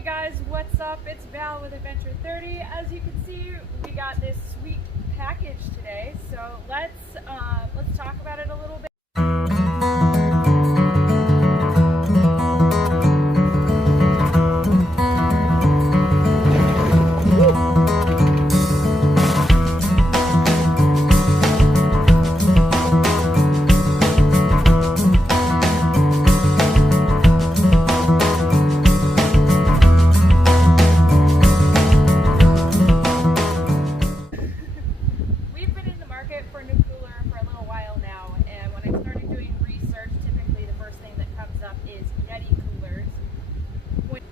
Hey guys, what's up? It's Val with Adventure 30. As you can see, we got this sweet package today, so let's talk about it a little bit. For a new cooler for a little while now, and when I started doing research, typically the first thing that comes up is Yeti coolers.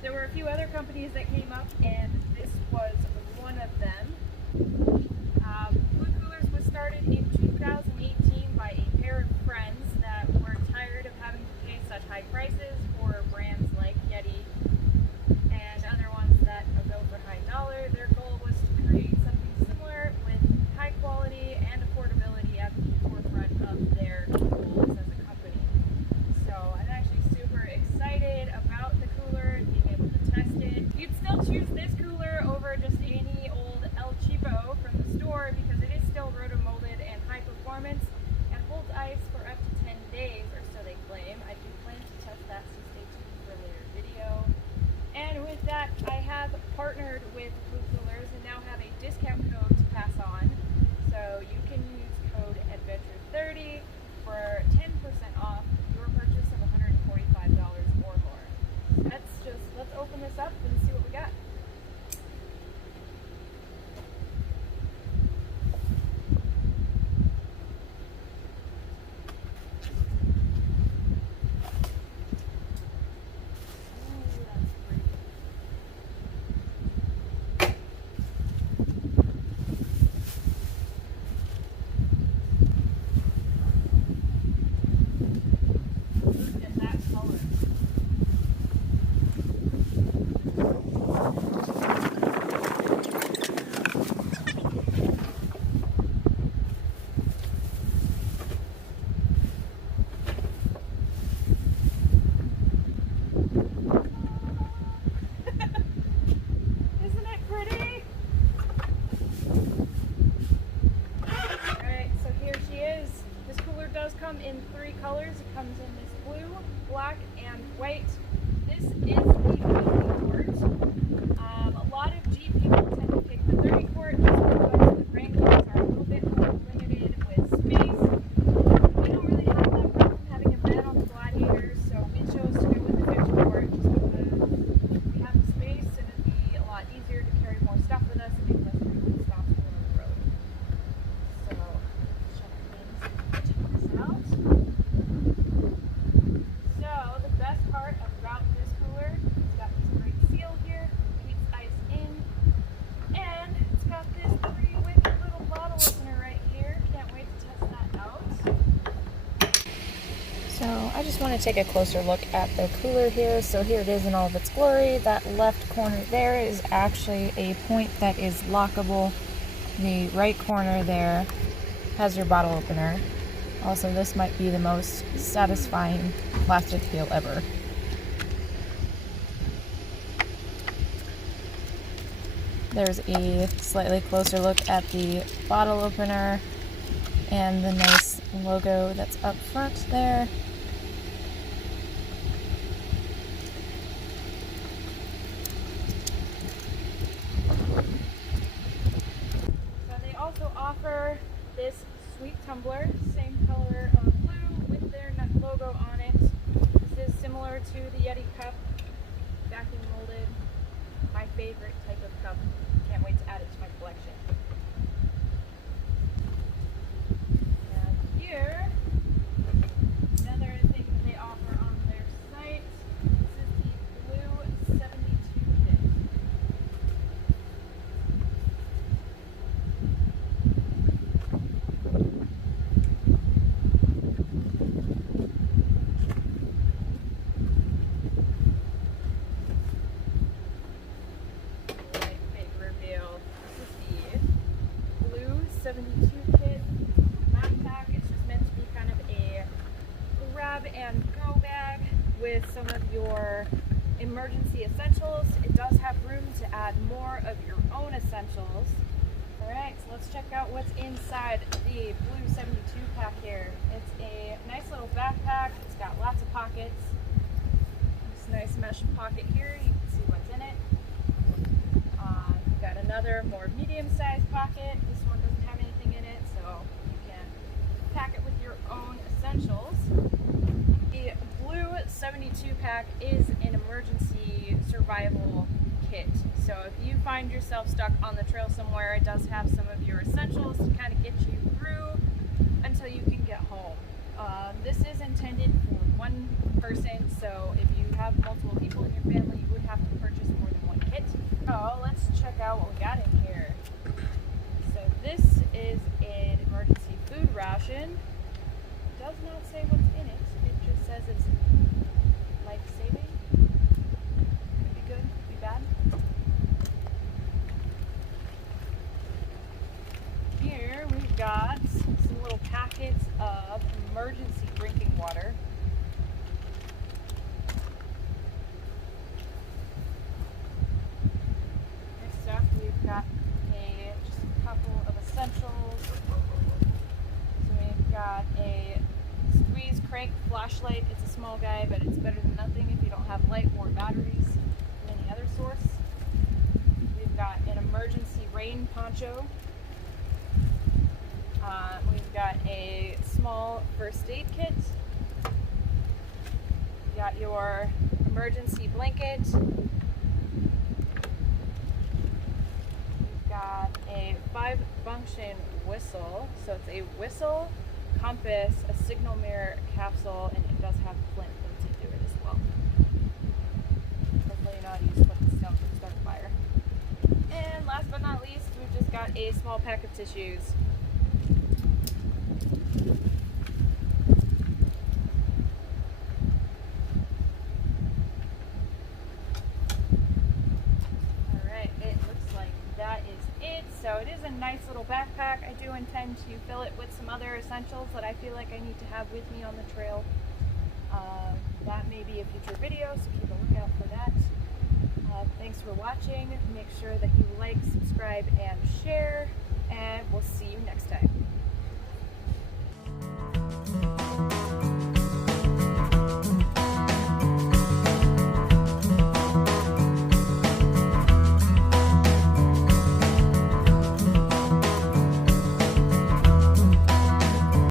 There were a few other companies that came up, and this was one of them. Blue Coolers was started in 2018 by a pair of friends that were tired of having to pay such high prices for brands like Yeti and other ones that go for high dollar. Their goal was to create something similar with high quality and affordability at the forefront of their goals as a company. So I'm actually super excited about the cooler, being able to test it. You'd still choose this cooler over just any old El Cheapo from the store because it is still roto-molded and high performance and holds ice for up to 10 days, or so they claim. I do plan to test that, so stay tuned for a later video. And with that, I have partnered with Blue Coolers and now have a discount code to pass on. So you can use code Adventure30 for 10% off your purchase of $145 or more. Let's open this up and see what we got. Come in 3 colors. It comes in this blue, black, and white. This is the 50 quart. A lot of Jeep people tend to pick the 30 quart just because the Wranglers are a little bit more limited with space. We don't really have that problem having a bed on the Gladiators, so we chose to go with the 50 quart just because we have the space and it'd be a lot easier to carry more stuff with us and make less frequent stops on the road. So So the best part about this cooler, it's got this great seal here, keeps ice in, and it's got this pretty wicked little bottle opener right here. Can't wait to test that out. So I just want to take a closer look at the cooler here. So here it is in all of its glory. That left corner there is actually a point that is lockable. The right corner there has your bottle opener. Also, this might be the most satisfying plastic feel ever. There's a slightly closer look at the bottle opener and the nice logo that's up front there. So they also offer this sweet tumbler, same color of blue with their logo on it. This is similar to the Yeti cup, vacuum molded. My favorite type of cup. Can't wait to add it to my collection. And here, another thing that they offer on their site. This is the Blue 72 kit. Big reveal. This is the add more of your own essentials. Alright, so let's check out what's inside the blue 72 pack here. It's a nice little backpack. It's got lots of pockets. This nice mesh pocket here, you can see what's in it. You've got another more medium-sized pocket. This one doesn't have anything in it, so you can pack it with your own essentials. The blue 72 pack is an emergency survival kit. So if you find yourself stuck on the trail somewhere, it does have some of your essentials to kind of get you through until you can get home. This is intended for one person, so if you have multiple people in your family, you would have to purchase more than one kit. So let's check out what we got in here. So this is an emergency food ration. It does not say what's in it. It just says it's life-saving. Could be good, could be bad. Here we've got some little packets of emergency drinking water. Next up we've got just a couple of essentials. So we've got a squeeze crank flashlight. It's a small guy, but it's better than nothing if you don't have light or batteries from any other source. We've got an emergency rain poncho. We've got a small first aid kit. You got your emergency blanket. We've got a 5-function whistle. So it's a whistle, compass, a signal mirror, capsule, and it does have flint built into it as well. Hopefully you know how to use flint and stone to start a fire. And last but not least, we've just got a small pack of tissues. Alright, it looks like that is it. So it is a nice little backpack. I do intend to fill it with some other essentials that I feel like I need to have with me on the trail. That may be a future video, so keep a lookout for that. Thanks for watching. Make sure that you like, subscribe, and share, and we'll see you next time.